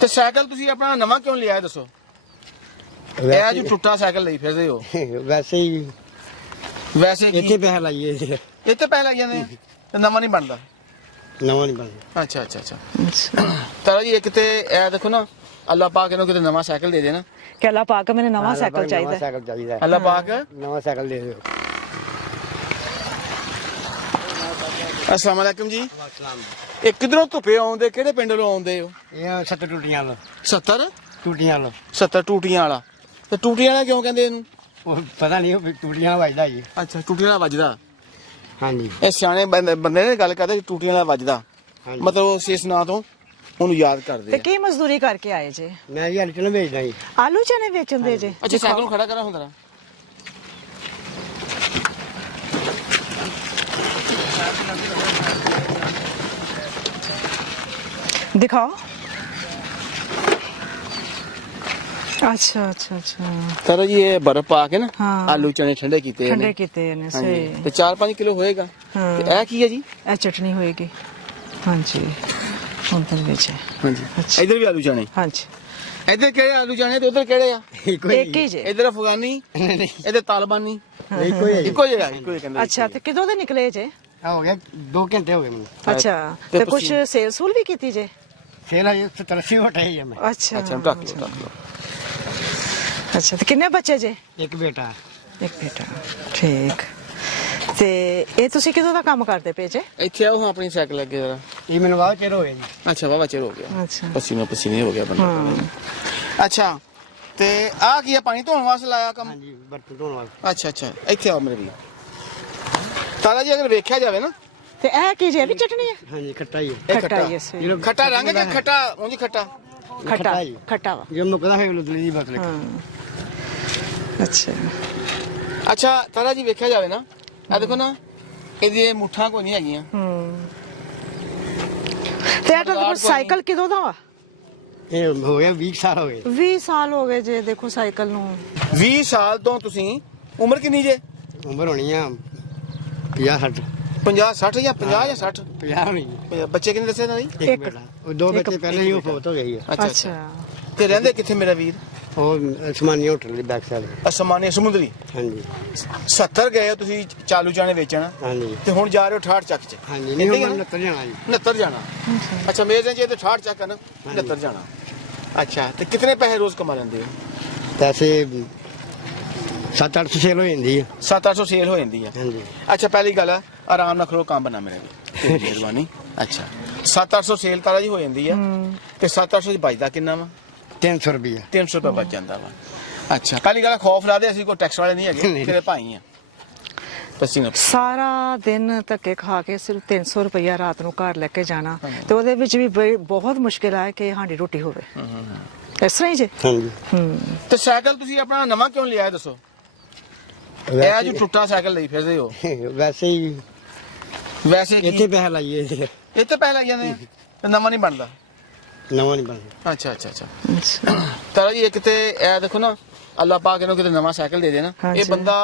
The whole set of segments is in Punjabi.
ਤੇ ਸਾਈਕਲ ਤੁਸੀਂ ਆਪਣਾ ਨਵਾਂ ਕਿਉਂ ਲਿਆ ਦੱਸੋ? ਇਹ ਜੋ ਟੁੱਟਾ ਸਾਈਕਲ ਲਈ ਫਿਰਦੇ ਹੋ ਵੈਸੇ ਹੀ ਵੈਸੇ ਕੀ ਇੱਥੇ ਪੈਸਾ ਲਾਈਏ ਇੱਥੇ ਪੈਸੇ ਲੱਗ ਜਾਂਦੇ ਆ ਤੇ ਨਵਾਂ ਨਹੀਂ ਬਣਦਾ। ਨਵਾਂ ਨਹੀਂ ਬਣਦਾ। ਅੱਛਾ ਅੱਛਾ ਅੱਛਾ ਤਾਰਾ ਜੀ ਇੱਕ ਤੇ ਇਹ ਦੇਖੋ ਨਾ ਅੱਲਾਹ ਪਾਕ ਇਹਨੂੰ ਕਿਤੇ ਨਵਾਂ ਸਾਈਕਲ ਦੇ ਦੇ ਨਾ ਕਿ ਅੱਲਾਹ ਪਾਕ ਮੈਨੂੰ ਨਵਾਂ ਸਾਈਕਲ ਚਾਹੀਦਾ। ਨਵਾਂ ਸਾਈਕਲ ਚਾਹੀਦਾ। ਅੱਲਾਹ ਪਾਕ ਨਵਾਂ ਸਾਈਕਲ ਦੇ ਦਿਓ। अस्सलाम वालेकुम जी। ਇਹ ਕਿਧਰੋਂ ਧੁੱਪੇ ਆਉਂਦੇ ਕਿਹੜੇ ਪਿੰਡ ਤੋਂ ਆਉਂਦੇ ਹੋ? ਇਹ 70 ਟੂਟੀਆਂ ਵਾਲਾ 70 ਟੂਟੀਆਂ ਵਾਲਾ 70 ਟੂਟੀਆਂ ਵਾਲਾ ਤੇ ਟੂਟੀਆਂ ਵਾਲਾ ਕਿਉਂ ਕਹਿੰਦੇ ਇਹਨੂੰ? ਉਹ ਪਤਾ ਨਹੀਂ ਉਹ ਟੂਟੀਆਂ ਵੱਜਦਾ ਜੀ। ਅੱਛਾ ਟੂਟੀਆਂ ਵਾਲਾ ਵੱਜਦਾ। ਹਾਂਜੀ ਇਹ ਸਿਆਣੇ ਬੰਦੇ ਨੇ ਗੱਲ ਕਰਦੇ ਟੂਟੀਆਂ ਵਾਲਾ ਵੱਜਦਾ ਹਾਂਜੀ। ਮਤਲਬ ਉਸ ਇਸ ਨਾਂ ਤੋਂ ਉਹਨੂੰ ਯਾਦ ਕਰਦੇ ਤੇ ਆ। ਕੀ ਮਜ਼ਦੂਰੀ ਕਰਕੇ ਆਏ ਜੇ? ਮੈਂ ਜੀ ਹਲਚਲ ਵੇਚਦਾ ਜੀ। ਆਲੂ ਚਨੇ ਵੇਚਣ ਦੇ ਜੇ? ਅੱਛਾ ਸਾਈਕਲ ਨੂੰ ਖੜਾ ਕਰਾ ਹੁੰਦਾ दिखाओ। अच्छा अच्छा अच्छा तारा जी ये बर्फ पा के ना हाँ। आलू चने ठंडे कीते ठंडे कीते ने हाँ जी। सही। ते 4-5 किलो होएगा। हाँ। ते ए की है जी? ए चटनी होएगी। हाँ जी उधर बेचे। हाँ जी अच्छा। इधर भी आलू चने। हाँ जी इधर केड़े आलू चने ते उधर केड़े आ? एक ही जे। इधर अफगानी इधर तालिबानी ਇੱਕੋ ਹੀ ਹੈ ਜੀ। इको ही है इको ही कहंदे। अच्छा ते किदों दे निकले जे? ਆ ਹੋ ਗਿਆ 2 ਘੰਟੇ ਹੋ ਗਏ ਮੈਨੂੰ। अच्छा ते ते कुछ पसीने- सेल सूल भी कीती जे? ਫੇਰ ਆ 70 ਹਟੇ ਜੀ ਮੈਂ। अच्छा अच्छा ढक लो ढक लो। अच्छा ते किन्ने बच्चे जे? ਇੱਕ ਬੇਟਾ एक बेटा ठीक ते ਇਹ ਤੁਸੀਂ ਕਿਦੋਂ ਦਾ ਕੰਮ ਕਰਦੇ ਪਏ ਜੇ? ਇੱਥੇ ਆਓ ਹਾਂ ਆਪਣੀ ਸਾਈਕਲ ਅੱਗੇ ਜਰਾ। ਇਹ ਮੈਨੂੰ ਬਾਅਦ ਚਿਰ ਹੋ ਗਿਆ ਜੀ। ਅੱਛਾ ਵਾਵਾ ਚਿਰ ਹੋ ਗਿਆ। ਅੱਛਾ ਪਸੀਨਾ ਪਸੀਨੇ ਹੋ ਗਿਆ ਬੰਦਾ। ਹਾਂ ਅੱਛਾ ਤੇ ਆ ਕੀ ਆ ਪਾਣੀ ਧੋਣ ਵਾਸਤੇ ਲਾਇਆ ਕੰਮ? ਹਾਂਜੀ ਬਰਤਨ ਧੋਣ ਵਾਲਾ। ਅੱਛਾ ਅੱਛਾ ਇੱਥੇ ਆਓ ਮੇਰੇ ਵੀ। ਤਾਰਾ ਜੀ ਅਗਰ ਵੇਖਿਆ ਜਾਵੇ ਨਾ ਤੇ ਇਹ ਕੀ ਜੇ? ਇਹ ਵੀ ਚਟਣੀ ਹੈ? ਹਾਂਜੀ ਖੱਟਾ ਹੀ ਹੈ। ਇਹ ਖੱਟਾ ਹੀ ਹੈ ਸਹੀ। ਜਦੋਂ ਖੱਟਾ ਰੰਗ ਕਿ ਖੱਟਾ ਉਂਝ ਖੱਟਾ? ਖੱਟਾ ਹੀ। ਖੱਟਾ ਵਾ। ਜੇ ਮੁੱਕਦਾ ਫੇਰ ਲੁੱਦਲੀ ਦੀ ਬਸ ਲੱਗੀ। ਹਾਂ ਅੱਛਾ ਅੱਛਾ ਤਾਰਾ ਜੀ ਵੇਖਿਆ ਜਾਵੇ ਨਾ ਆ ਦੇਖੋ ਨਾ ਇਹਦੀ ਮੁੱਠਾਂ ਕੋਈ ਨਹੀਂ ਹੈਗੀਆਂ। ਤੇ ਇਹ ਤਾਂ ਸਾਈਕਲ ਕਿਦੋਂ ਦਾ ਵਾ? ਇਹ ਹੋ ਗਿਆ 20 ਸਾਲ ਹੋ ਗਏ। 20 ਸਾਲ ਹੋ ਗਏ ਜੇ ਦੇਖੋ ਸਾਈਕਲ ਨੂੰ। 20 ਸਾਲ ਤੋਂ ਤੁਸੀਂ ਉਮਰ ਕਿੰਨੀ ਜੇ? ਉਮਰ ਹੋਣੀ ਆ 50 60 50 60 ਜਾਂ 50 ਜਾਂ 60? 50 ਹੋਣੀ ਜੀ। ਬੱਚੇ ਕਿੰਨੇ ਦੱਸੇ ਨਾ ਜੀ? ਇੱਕ ਬੇਟਾ ਉਹ 2 ਬੱਚੇ ਪਹਿਲਾਂ ਹੀ ਉਹ ਫੌਤ ਹੋ ਗਈ ਹੈ। ਅੱਛਾ ਤੇ ਰਹਿੰਦੇ ਕਿੱਥੇ ਮੇਰਾ ਵੀਰ? ਉਹ ਅਸਮਾਨੀ ਹੋਟਲ ਦੀ ਬੈਕ ਸਾਈਡ। ਅਸਮਾਨੀ ਸਮੁੰਦਰੀ। ਹਾਂਜੀ 70 ਗਏ ਹੋ ਤੁਸੀਂ ਚਾਲੂ ਜਾਣੇ ਵੇਚਣ ਹਾਂਜੀ ਤੇ ਹੁਣ ਜਾ ਰਹੇ ਹੋ 68 ਚੱਕ ਚ। ਹਾਂਜੀ ਨਹੀਂ ਹੁਣ 69 ਜਾਣਾ ਜੀ। 69 ਜਾਣਾ। ਅੱਛਾ ਮੇਰੇ ਜੇ ਤੇ 68 ਚੱਕ ਹੈ ਨਾ 69 ਜਾਣਾ। ਅੱਛਾ ਤੇ ਕਿੰਨੇ ਪੈਸੇ ਰੋਜ਼ ਕਮਾ ਲੈਂਦੇ ਹੋ? ਪੈਸੇ 7-800 ਸੇਲ ਹੋ ਜਾਂਦੀ ਹੈ। 700-800 ਸੇਲ ਹੋ ਜਾਂਦੀ ਹੈ। ਹਾਂਜੀ ਅੱਛਾ ਪਹਿਲੀ ਗੱਲ ਹੈ ਆਰਾਮ ਨਾਲ ਖਲੋ ਕੰਮ ਬਣਾ ਮੇਰੇ ਵੀ ਮਿਹਰਬਾਨੀ। ਅੱਛਾ 700-800 ਸੇਲ ਤਾਰਾ ਜੀ ਹੋ ਜਾਂਦੀ ਹੈ ਤੇ 700-800 ਚ ਬਚਦਾ ਕਿੰਨਾ ਵਾ? 300 ਰੁਪਏ 300 ਰੁਪਏ ਬਚ ਜਾਂਦਾ ਵਾ। ਅੱਛਾ ਪਹਿਲੀ ਗੱਲ ਖੌਫ ਲਾ ਦੇ ਅਸੀਂ ਕੋਈ ਟੈਕਸ ਵਾਲੇ ਨਹੀਂ ਹੈਗੇ ਤੇਰੇ ਭਾਈ ਆ। ਪਸੀਨਾ ਸਾਰਾ ਦਿਨ ਧੱਕੇ ਖਾ ਕੇ ਸਿਰਫ 300 ਰੁਪਇਆ ਰਾਤ ਨੂੰ ਘਰ ਲੈ ਕੇ ਜਾਣਾ ਤੇ ਉਹਦੇ ਵਿੱਚ ਵੀ ਬਹੁਤ ਮੁਸ਼ਕਿਲ ਆ ਕਿ ਸਾਡੀ ਰੋਟੀ ਹੋਵੇ। ਇਸ ਤਰ੍ਹਾਂ ਹੀ ਜੇ। ਹਾਂਜੀ ਤੇ ਸਾਈਕਲ ਤੁਸੀਂ ਆਪਣਾ ਨਵਾਂ ਕਿਉਂ ਲਿਆ ਦੱਸੋ? ਇਹ ਜੋ ਟੁੱਟਾ ਸਾਈਕਲ ਲਈ ਫਿਰਦੇ ਹੋ ਵੈਸੇ ਹੀ ਵੈਸੇ ਇੱਥੇ ਕੀ ਪੈਸਾ ਲਾਈਏ ਇੱਥੇ ਪੈਸੇ ਲੱਗ ਜਾਂਦੇ ਆ ਤੇ ਨਵਾਂ ਨਹੀਂ ਬਣਦਾ। ਨਵਾਂ ਨਹੀਂ ਬਣਦਾ। ਅੱਛਾ ਅੱਛਾ ਅੱਛਾ ਤਾਰਾ ਜੀ ਇੱਕ ਤੇ ਇਹ ਦੇਖੋ ਨਾ ਅੱਲਾਹ ਪਾਕ ਇਹਨੂੰ ਕਿਤੇ ਨਵਾਂ ਸਾਈਕਲ ਦੇ ਦੇ ਨਾ। ਇਹ ਬੰਦਾ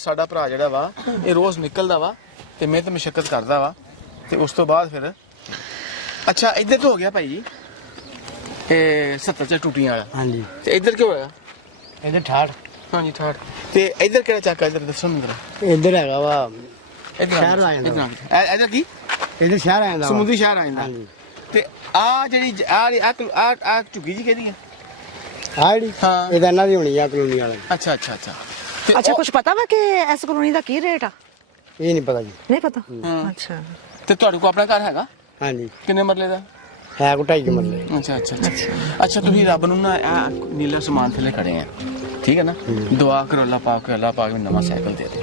ਸਾਡਾ ਭਰਾ ਜਿਹੜਾ ਵਾ ਇਹ ਰੋਜ਼ ਨਿਕਲਦਾ ਵਾ ਤੇ ਮਿਹਨਤ ਮੁਸ਼ੱਕਤ ਕਰਦਾ ਵਾ ਤੇ ਉਸ ਤੋਂ ਬਾਅਦ ਫਿਰ ਅੱਛਾ ਇੱਧਰ ਤੋਂ ਹੋ ਗਿਆ ਭਾਈ ਜੀ ਇਹ 70 ਚ ਟੂਟੀਆਂ ਵਾਲਾ ਹਾਂਜੀ ਤੇ ਇੱਧਰ ਕਿਉਂ ਹੋਇਆ? ਇਹਦੇ 68 ਹਾਂਜੀ 68 ਤੇ ਇੱਧਰ ਕਿਹੜਾ ਚੱਕ ਆ? ਇੱਧਰ ਦੱਸੋ ਮੈਨੂੰ ਜਰਾ। ਇੱਧਰ ਹੈਗਾ ਵਾ ਇੱਧਰ ਸ਼ਹਿਰ ਆ ਜਾਂਦਾ। ਇੱਧਰ ਕੀ ਇਹਦੇ ਸ਼ਹਿਰ ਆ ਜਾਂਦਾ ਵਾ। ਸਮੁੰਦਰੀ ਸ਼ਹਿਰ ਆ ਜਾਂਦਾ। ਹਾਂਜੀ ਤੇ ਆ ਜਿਹੜੀ ਆ ਝੁੱਗੀ ਜੀ ਕਿਹਦੀ ਆ? ਆਹ ਜਿਹੜੀ ਹਾਂ। ਇਹਦਾ ਇਹਨਾਂ ਦੀ ਹੋਣੀ ਆ ਕਲੋਨੀ ਵਾਲੇ। ਅੱਛਾ ਅੱਛਾ ਅੱਛਾ ਤੇ ਅੱਛਾ ਉਹ- ਕੁਝ ਪਤਾ ਵਾ ਕਿ ਇਸ ਕਲੋਨੀ ਦਾ ਕੀ ਰੇਟ ਆ? ਇਹ ਨਹੀਂ ਪਤਾ ਜੀ। ਨਹੀਂ ਪਤਾ। ਹਾਂ। ਅੱਛਾ ਤੇ ਤੁਹਾਡੇ ਕੋਲ ਆਪਣਾ ਘਰ ਹੈਗਾ ਹਾਂਜੀ ਕਿੰਨੇ ਮਰਲੇ ਦਾ? ਹੈ ਕੋ 2.5 ਮਰਲੇ। ਅੱਛਾ ਅੱਛਾ ਅੱਛਾ ਅੱਛਾ ਤੁਸੀਂ ਰੱਬ ਨੂੰ ਨਾ ਇਹ ਨੀਲਾ ਸਮਾਨ ਥੱਲੇ ਖੜੇ ਆ ਠੀਕ ਹੈ ਨਾ ਦੁਆ ਕਰੋ ਅੱਲਾਹ ਪਾਕ ਨੂੰ ਨਵਾਂ ਸਾਈਕਲ ਦੇ ਦੇ।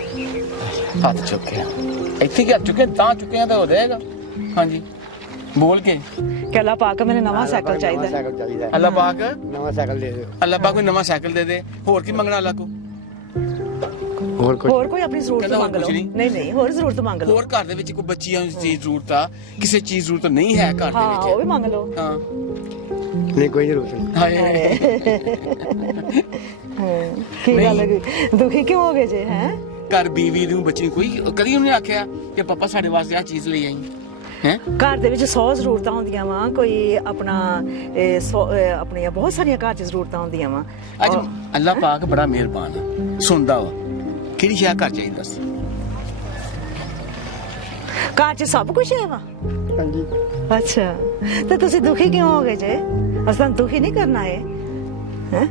ਹੱਥ ਚੁੱਕਿਆ ਇੱਥੇ ਕੀ ਹੱਥ ਚੁੱਕੇ ਤਾਂ ਚੁੱਕਿਆ ਤਾਂ ਹੋ ਜਾਏਗਾ। ਹਾਂਜੀ ਬੋਲ ਕੇ ਕਿ ਅੱਲਾਹ ਪਾਕ ਮੈਨੂੰ ਨਵਾਂ ਸਾਈਕਲ ਚਾਹੀਦਾ। ਨਵਾਂ ਸਾਈਕਲ ਚਾਹੀਦਾ। ਅੱਲਾਹ ਪਾਕ ਨਵਾਂ ਸਾਈਕਲ ਦੇ ਦਿਓ। ਅੱਲਾਹ ਪਾਕ ਨੂੰ ਨਵਾਂ ਸਾਈਕਲ ਦੇ ਦੇ। ਹੋਰ ਕੀ ਮੰਗਣਾ ਅੱਲਾਹ ਕੋ? ਹੋਰ ਕੁਝ ਹੋਰ ਕੋਈ ਆਪਣੀ ਜ਼ਰੂਰਤ ਕਹਿੰਦਾ ਹੋਰ ਮੰਗ ਲਓ। ਕੁਛ ਨਹੀਂ। ਨਹੀਂ ਨਹੀਂ ਹੋਰ ਜ਼ਰੂਰਤ ਮੰਗ ਲਓ। ਹੋਰ ਘਰ ਦੇ ਵਿੱਚ ਕੋਈ ਬੱਚੀਆਂ ਦੀ ਚੀਜ਼ ਜ਼ਰੂਰਤ ਆ ਕਿਸੇ ਚੀਜ਼ ਜ਼ਰੂਰਤ ਨਹੀਂ ਹੈ ਘਰ ਹਾਂ ਉਹ ਦੇ ਵੀ ਵਿੱਚ। ਮੰਗ ਲਓ। ਹਾਂ ਨਹੀਂ ਕੋਈ ਜ਼ਰੂਰਤ ਨਹੀਂ। ਹਾਏ ਕੀ ਗੱਲ ਹੈ ਦੁਖੀ ਕਿਉਂ ਹੋ ਗਏ ਜੇ? ਹੈ ਘਰ ਬੀਵੀ ਨੂੰ ਬੱਚੀ ਨੂੰ ਕੋਈ ਕਦੀ ਉਹਨੇ ਆਖਿਆ ਕਿ ਪਾਪਾ ਸਾਡੇ ਵਾਸਤੇ ਆ ਚੀਜ਼ ਲਈ ਆਈ? ਹੈ ਘਰ ਦੇ ਵਿੱਚ 100 ਜ਼ਰੂਰਤਾਂ ਹੁੰਦੀਆਂ ਵਾ ਕੋਈ ਆਪਣਾ ਆਪਣੀਆਂ ਬਹੁਤ ਸਾਰੀਆਂ ਘਰ 'ਚ ਜ਼ਰੂਰਤਾਂ ਹੁੰਦੀਆਂ ਵਾ ਅੱਜ ਅੱਲਾਹ ਪਾਕ ਬੜਾ ਮਿਹਰਬਾਨ ਆ ਸੁਣਦਾ ਵਾ ਕਿਹੜੀ ਸ਼ੈ ਘਰ ਚਾਹੀਦਾ ਸੀ ਘਰ 'ਚ ਸਭ ਕੁਝ ਹੈ ਵਾ ਹਾਂਜੀ ਅੱਛਾ ਤੇ ਤੁਸੀਂ ਦੁਖੀ ਕਿਉਂ ਹੋ ਗਏ ਜੇ ਅਸਾਂ ਦੁਖੀ ਨਹੀਂ ਕਰਨਾ ਹੈ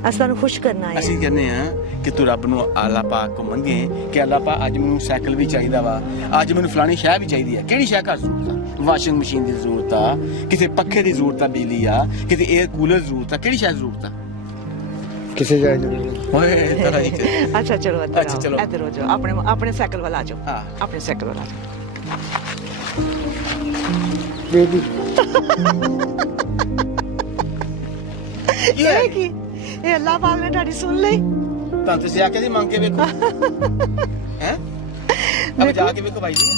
ਅਸਾਂ ਨੂੰ ਖੁਸ਼ ਕਰਨਾ ਹੈ ਅਸੀਂ ਕਹਿੰਦੇ ਆ ਕਿ ਤੂੰ ਰੱਬ ਨੂੰ ਅੱਲਾਹ ਪਾਕ ਕੋ ਮੰਗੇ ਕਿ ਅੱਲਾਹ ਪਾਕ ਅੱਜ ਮੈਨੂੰ ਸਾਈਕਲ ਵੀ ਚਾਹੀਦਾ ਵਾ ਅੱਜ ਮੈਨੂੰ ਫਲਾਣੀ ਸ਼ੈ ਵੀ ਚਾਹੀਦੀ ਹੈ ਕਿਹੜੀ ਸ਼ੈ ਘਰ ਜ਼ਰੂਰਤ ਆ ਵਾਸ਼ਿੰਗ ਮਸ਼ੀਨ ਦੀ ਜ਼ਰੂਰਤ ਆ ਕਿਤੇ ਪੱਖੇ ਦੀ ਜ਼ਰੂਰਤ ਆ ਬਿਜਲੀ ਆ ਕਿਤੇ 에ਅਰ ਕੂਲਰ ਜ਼ਰੂਰਤ ਆ ਕਿਹੜੀ ਸ਼ੈ ਜ਼ਰੂਰਤ ਆ ਕਿਸੇ ਜਗ੍ਹਾ ਨਹੀਂ ਓਏ ਤਰਾ ਹੀ ਅੱਛਾ ਚਲੋ ਅੱਛਾ, ਚਲੋ। ਇੱਧਰ ਹੋ ਜਾਓ ਆਪਣੇ ਆਪਣੇ ਸਾਈਕਲ ਵੱਲ ਆ ਜਾਓ ਹਾਂ। ਆਪਣੇ ਸਾਈਕਲ ਵੱਲ ਆ ਜਾਓ ਬੇਬੀ ਇਹ ਕੀ ਇਹ ਅੱਲਾਹ ਪਾਕ ਨੇ ਤੁਹਾਡੀ ਸੁਣ ਲਈ ਤਾਂ ਤੁਸੀਂ ਆਖਿਆ ਸੀ ਮੰਗ ਕੇ ਵੇਖੋ ਹੈ ਅਬ ਜਾ ਕੇ ਵੇਖੋ ਭਾਈ ਜੀ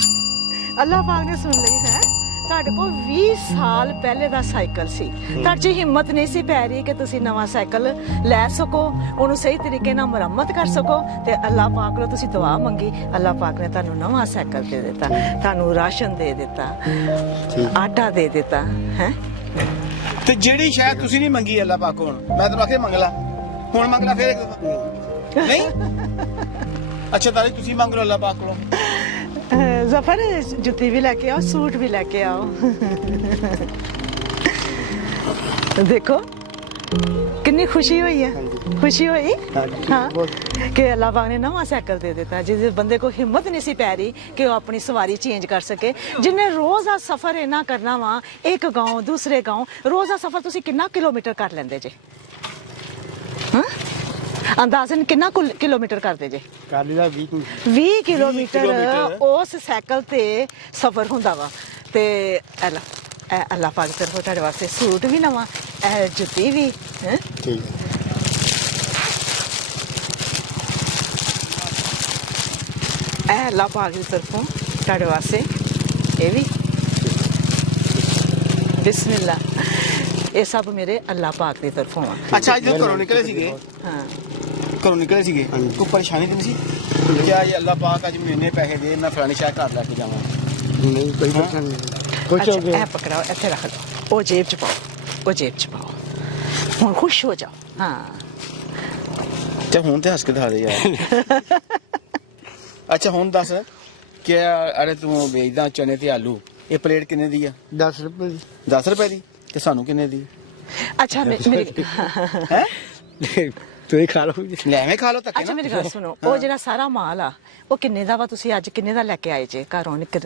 ਅੱਲਾਹ ਪਾਕ ਨੇ ਸੁਣ ਲਈ ਹੈ ਤੁਹਾਡੇ ਕੋਲ 20 ਸਾਲ ਪਹਿਲੇ ਦਾ ਸਾਈਕਲ ਸੀ ਤੁਹਾਡੇ 'ਚ ਹਿੰਮਤ ਨਹੀਂ ਸੀ ਪੈ ਰਹੀ ਕਿ ਤੁਸੀਂ ਨਵਾਂ ਸਾਈਕਲ ਲੈ ਸਕੋ ਉਹਨੂੰ ਸਹੀ ਤਰੀਕੇ ਨਾਲ ਮੁਰੰਮਤ ਕਰ ਸਕੋ ਤੇ ਅੱਲਾਹ ਪਾਕ ਨੂੰ ਤੁਸੀਂ ਦੁਆ ਮੰਗੀ ਅੱਲਾਹ ਪਾਕ ਨੇ ਤੁਹਾਨੂੰ ਨਵਾਂ ਸਾਈਕਲ ਦੇ ਦਿੱਤਾ ਤੁਹਾਨੂੰ ਰਾਸ਼ਨ ਦੇ ਦਿੱਤਾ ਆਟਾ ਦੇ ਦਿੱਤਾ ਹੈ ਤੇ ਜਿਹੜੀ ਸ਼ਾਇਦ ਤੁਸੀਂ ਨਹੀਂ ਮੰਗੀ ਅੱਲਾਹ ਪਾਕ ਕੋਲ ਮੈਂ ਤਾਂ ਆਖਿਆ ਮੰਗ ਲਾ ਹੁਣ ਮੰਗ ਲਾ ਫੇਰ ਨਹੀਂ ਅੱਛਾ ਤਾਰੀ ਤੁਸੀਂ ਮੰਗ ਲਓ ਅੱਲਾਹ ਪਾਕ ਕੋਲੋਂ ਜ਼ਫਰ ਜੁੱਤੀ ਵੀ ਲੈ ਕੇ ਆਓ ਸੂਟ ਵੀ ਲੈ ਕੇ ਆਓ ਦੇਖੋ ਕਿੰਨੀ ਖੁਸ਼ੀ ਹੋਈ ਹੈ ਖੁਸ਼ੀ ਹੋਈ ਹਾਂ ਕਿ ਅੱਲਾਹ ਪਾਕ ਨੇ ਨਵਾਂ ਸਾਈਕਲ ਦੇ ਦਿੱਤਾ ਜਿਸ ਬੰਦੇ ਕੋ ਹਿੰਮਤ ਨਹੀਂ ਸੀ ਪੈ ਰਹੀ ਕਿ ਉਹ ਆਪਣੀ ਸਵਾਰੀ ਚੇਂਜ ਕਰ ਸਕੇ ਜਿੰਨੇ ਰੋਜ਼ ਦਾ ਸਫ਼ਰ ਇਹਨਾਂ ਕਰਨਾ ਵਾ ਇੱਕ گاؤں ਦੂਸਰੇ گاؤں ਰੋਜ਼ ਦਾ ਸਫ਼ਰ ਤੁਸੀਂ ਕਿੰਨਾ ਕਿਲੋਮੀਟਰ ਕਰ ਲੈਂਦੇ ਜੇ ਹਾਂ ਅੰਦਾਜ਼ਨ ਕਿੰਨਾ ਕਿਲੋਮੀਟਰ ਕਰਦੇ ਜੇ ਕਾਲੀ ਦਾ 20 ਕਿਲੋਮੀਟਰ ਉਸ ਸਾਈਕਲ ਤੇ ਸਫ਼ਰ ਹੁੰਦਾ ਵਾ ਤੇ ਅੱਲਾਹ ਪਾਕ ਦੀ ਤਰਫੋਂ ਤੁਹਾਡੇ ਵਾਸਤੇ ਸੂਟ ਵੀ ਨਵਾਂ ਇਹ ਜੁੱਤੀ ਵੀ ਹੈ ਠੀਕ ਇਹ ਅੱਲਾਹ ਪਾਕ ਦੀ ਤਰਫੋਂ ਤੁਹਾਡੇ ਵਾਸਤੇ ਇਹ ਵੀ ਬਿਸਮਿਲ੍ਲਾ ਇਹ ਸਭ ਮੇਰੇ ਅੱਲਾਹ ਪਾਕ ਦੀ ਤਰਫੋਂ ਆ ਅੱਛਾ ਅੱਜ ਘਰੋਂ ਨਿਕਲੇ ਸੀਗੇ ਹਾਂ ਘਰੋਂ ਨਿਕਲੇ ਸੀਗੇ ਕੋਈ ਪਰੇਸ਼ਾਨੀ ਤਾਂ ਨਹੀਂ ਸੀ ਕਿ ਅੱਜ ਅੱਲਾਹ ਪਾਕ ਅੱਜ ਮੈਨੂੰ ਇੰਨੇ ਪੈਸੇ ਦੇ ਮੈਂ ਫਲਾਣੀ ਸ਼ਾਇਦ ਘਰ ਲੈ ਕੇ ਜਾਵਾਂ ਨਹੀਂ ਕੋਈ ਪਰੇਸ਼ਾਨੀ ਨਹੀਂ ਕੁਛ ਹੋ ਅੱਛਾ, ਗਿਆ ਇਹ ਪਕੜਾਓ ਇੱਥੇ ਰੱਖ ਦਿਓ ਉਹ ਜੇਬ ਚ ਪਾਓ ਉਹ ਜੇਬ ਚ ਪਾਓ ਹੁਣ ਖੁਸ਼ ਹੋ ਜਾਓ ਹਾਂ ਅੱਛਾ ਹੁਣ ਤੇ ਹੱਸ ਕੇ ਦਿਖਾ ਦੇ ਯਾਰ ਅੱਛਾ ਹੁਣ ਦੱਸ ਕਿ ਅਰੇ ਤੂੰ ਵੇਚਦਾ ਚਨੇ ਤੇ ਆਲੂ ਇਹ ਪਲੇਟ ਕਿੰਨੇ ਦੀ ਆ 10 ਰੁਪਏ ਦੀ 10 ਰੁਪਏ ਦੀ ਤੇ ਸਾਨੂੰ ਕਿੰਨੇ ਦੀ ਅੱਛਾ ਮੇਰੀ ਹੈ ਤੂੰ ਹੀ ਖਾ ਲਓ ਲੈ ਐਵੇਂ ਖਾ ਲਓ ਧੱਕੇ ਅੱਛਾ ਨਾ ਮੇਰੀ ਗੱਲ ਸੁਣੋ ਉਹ ਜਿਹੜਾ ਸਾਰਾ ਮਾਲ ਆ ਉਹ ਕਿੰਨੇ ਦਾ ਵਾ ਤੁਸੀਂ ਅੱਜ ਕਿੰਨੇ ਦਾ ਲੈ ਕੇ ਆਏ ਜੇ ਘਰੋਂ ਲੈ ਕੇ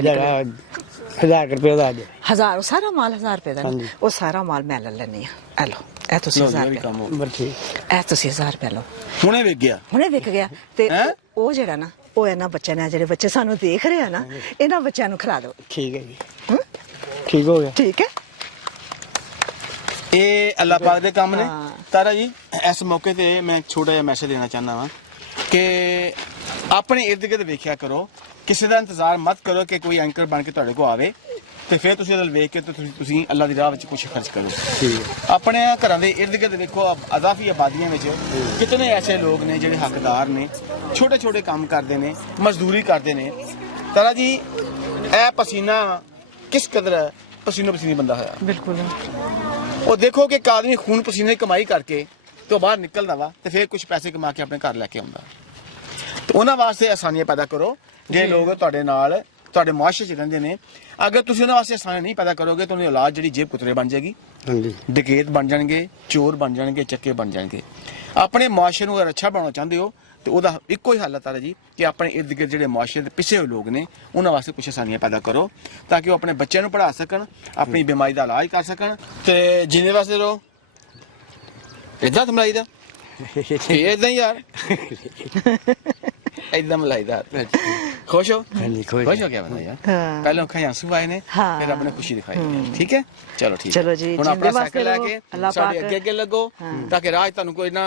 ਨਿਕਲੇ 1000 ਰੁਪਏ ਦਾ ਅੱਜ ਹਜ਼ਾਰ ਸਾਰਾ ਮਾਲ 1000 ਰੁਪਏ ਦਾ ਨਾ? ਹਾਂਜੀ। ਉਹ ਸਾਰਾ ਮਾਲ ਮੈਂ ਲੈ ਲੈਣੀ ਆ ਇਹ ਲਓ ਇਹ ਤੁਸੀਂ ਲਓ 1000 ਜੀ, ਰੁਪਏ ਕੰਮ ਹੋ ਬਸ ਠੀਕ ਇਹ ਤੁਸੀਂ 1000 ਰੁਪਏ ਲਓ ਹੁਣੇ ਵੇਚ ਗਿਆ ਹੁਣੇ ਵਿਕ ਗਿਆ ਤੇ ਹੈਂ? ਉਹ ਜਿਹੜਾ ਨਾ ਉਹ ਇਹਨਾਂ ਬੱਚਿਆਂ ਨੇ ਜਿਹੜੇ ਬੱਚੇ ਸਾਨੂੰ ਦੇਖ ਰਹੇ ਆ ਨਾ ਇਹਨਾਂ ਬੱਚਿਆਂ ਨੂੰ ਖਿਲਾ ਦਿਓ ਠੀਕ ਹੈ ਜੀ ਹਮ? ਠੀਕ ਹੋ ਗਿਆ ਠੀਕ ਹੈ ਇਹ ਅੱਲਾਹ ਪਾਕ ਦੇ ਕੰਮ ਨੇ ਹਾਂ। ਤਾਰਾ ਜੀ ਇਸ ਮੌਕੇ ਤੇ ਮੈਂ ਛੋਟਾ ਜਿਹਾ ਮੈਸੇਜ ਦੇਣਾ ਚਾਹੁੰਦਾ ਵਾਂ ਕਿ ਆਪਣੇ ਇਰਦ ਗਿਰਦ ਵੇਖਿਆ ਕਰੋ ਕਿਸੇ ਦਾ ਇੰਤਜ਼ਾਰ ਮਤ ਕਰੋ ਕਿ ਕੋਈ ਐਂਕਰ ਬਣ ਕੇ ਤੁਹਾਡੇ ਕੋਲ ਆਵੇ ਤੇ ਫਿਰ ਤੁਸੀਂ ਉਹਦਾ ਵੇਖ ਕੇ ਤੇ ਤੁਸੀਂ ਅੱਲਾਹ ਦੀ ਰਾਹ ਵਿੱਚ ਕੁਝ ਖਰਚ ਕਰੋ ਠੀਕ ਹੈ ਆਪਣੇ ਘਰਾਂ ਦੇ ਇਰਦ ਗਿਰਦ ਵੇਖੋ ਅਜ਼ਾਫੀ ਆਬਾਦੀਆਂ ਵਿੱਚ ਕਿਤਨੇ ਐਸੇ ਲੋਕ ਨੇ ਜਿਹੜੇ ਹੱਕਦਾਰ ਨੇ ਛੋਟੇ ਛੋਟੇ ਕੰਮ ਕਰਦੇ ਨੇ ਮਜ਼ਦੂਰੀ ਕਰਦੇ ਨੇ ਤਾਰਾ ਜੀ ਇਹ ਪਸੀਨਾ ਕਿਸ ਕਦਰ ਪਸੀਨੋ ਪਸੀਨੀ ਬੰਦਾ ਹੋਇਆ ਬਿਲਕੁਲ ਉਹ ਦੇਖੋ ਕਿ ਇੱਕ ਆਦਮੀ ਖੂਨ ਪਸੀਨੇ ਦੀ ਕਮਾਈ ਕਰਕੇ ਤੋਂ ਬਾਹਰ ਨਿਕਲਦਾ ਵਾ ਤੇ ਫਿਰ ਕੁਝ ਪੈਸੇ ਕਮਾ ਕੇ ਆਪਣੇ ਘਰ ਲੈ ਕੇ ਆਉਂਦਾ ਤੇ ਉਹਨਾਂ ਵਾਸਤੇ ਆਸਾਨੀਆਂ ਪੈਦਾ ਕਰੋ ਜੇ ਲੋਕ ਤੁਹਾਡੇ ਨਾਲ ਤੁਹਾਡੇ ਮੁਆਸ਼ਰੇ 'ਚ ਰਹਿੰਦੇ ਨੇ ਅਗਰ ਤੁਸੀਂ ਉਹਨਾਂ ਵਾਸਤੇ ਆਸਾਨੀਆਂ ਨਹੀਂ ਪੈਦਾ ਕਰੋਗੇ ਤਾਂ ਉਹਨਾਂ ਦੀ ਔਲਾਦ ਜਿਹੜੀ ਜੇਬ ਕੁਤਰੇ ਬਣ ਜਾਏਗੀ ਹਾਂਜੀ ਡਕੈਤ ਬਣ ਜਾਣਗੇ ਚੋਰ ਬਣ ਜਾਣਗੇ ਚੱਕੇ ਬਣ ਜਾਣਗੇ ਆਪਣੇ ਮੁਆਸ਼ਰੇ ਨੂੰ ਅਗਰ ਅੱਛਾ ਬਣਾਉਣਾ ਚਾਹੁੰਦੇ ਹੋ ਤੇ ਉਹਦਾ ਇੱਕੋ ਹੀ ਹੱਲ ਹੈ ਜੀ ਕਿ ਆਪਣੇ ਇਰਦ ਗਿਰਦ ਜਿਹੜੇ ਮੁਆਸ਼ਰੇ ਦੇ ਪਿੱਛੇ ਹੋਏ ਲੋਕ ਨੇ ਉਹਨਾਂ ਵਾਸਤੇ ਕੁਝ ਆਸਾਨੀਆਂ ਪੈਦਾ ਕਰੋ ਤਾਂ ਕਿ ਉਹ ਆਪਣੇ ਬੱਚਿਆਂ ਨੂੰ ਪੜ੍ਹਾ ਸਕਣ ਆਪਣੀ ਬਿਮਾਰੀ ਦਾ ਇਲਾਜ ਕਰ ਸਕਣ ਤੇ ਜਿੰਨੇ ਵਾਸਤੇ ਰਹੋ ਇਦਾਂ ਥਮਲਾਈ ਦਾ ਇਦਾਂ ਹੀ ਯਾਰ ਇਦਾਂ ਮਲਾਈਦਾ ਖੁਸ਼ ਹੋ ਹਾਂਜੀ ਖੁਸ਼ ਹੋ ਗਿਆ ਬੰਦਾ ਯਾਰ ਹਾਂ। ਪਹਿਲਾਂ ਅੱਖਾਂ 'ਚ ਆਂਸੂ ਆਏ ਨੇ ਹਾਂ। ਫਿਰ ਰੱਬ ਨੇ ਖੁਸ਼ੀ ਦਿਖਾਈ ਠੀਕ ਹੈ ਚਲੋ ਠੀਕ ਚਲੋ ਜੀ, ਹੁਣ ਆਪਣਾ ਜਿੰਦੇ ਸਾਈਕਲ ਲੈ ਵਾਸਤੇ ਕੇ ਅੱਲਾਹ ਸਾਡੇ ਪਾਕ- ਅੱਗੇ ਅੱਗੇ ਲੱਗੋ ਤਾਂ ਕਿ ਰਾਹ 'ਚ ਤੁਹਾਨੂੰ ਕੋਈ ਨਾ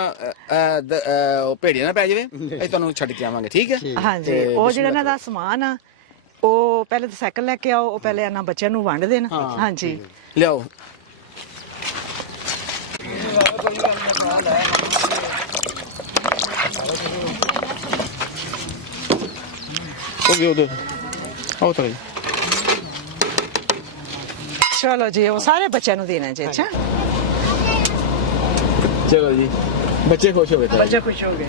ਉਹ ਭੇੜੀਆਂ ਨਾ ਪੈ ਜਾਵੇ ਅਸੀਂ ਤੁਹਾਨੂੰ ਛੱਡ ਕੇ ਆਵਾਂਗੇ ਠੀਕ ਹੈ ਹਾਂਜੀ ਤੇ ਉਹ ਜਿਹੜਾ ਇਹਨਾਂ ਦਾ ਸਮਾਨ ਆ ਉਹ ਪਹਿਲੇ ਤਾਂ ਸਾਈਕਲ ਲੈ ਕੇ ਆਓ ਉਹ ਪਹਿਲੇ ਇਹਨਾਂ ਬੱਚਿਆਂ ਨੂੰ ਵੰਡ ਦੇਣ ਹਾਂ। ਹਾਂਜੀ ਲਿਆਓ ਉਹ ਵੀ ਉਹਦੇ ਆਓ ਤਾਂ ਚਲੋ ਜੀ ਉਹ ਸਾਰੇ ਬੱਚਿਆਂ ਨੂੰ ਦੇਣਾ ਜੀ ਅੱਛਾ ਚਲੋ ਜੀ ਬੱਚੇ ਖੁਸ਼ ਹੋ ਗਏ ਤਾਂ ਬੱਚੇ ਖੁਸ਼ ਹੋ ਗਏ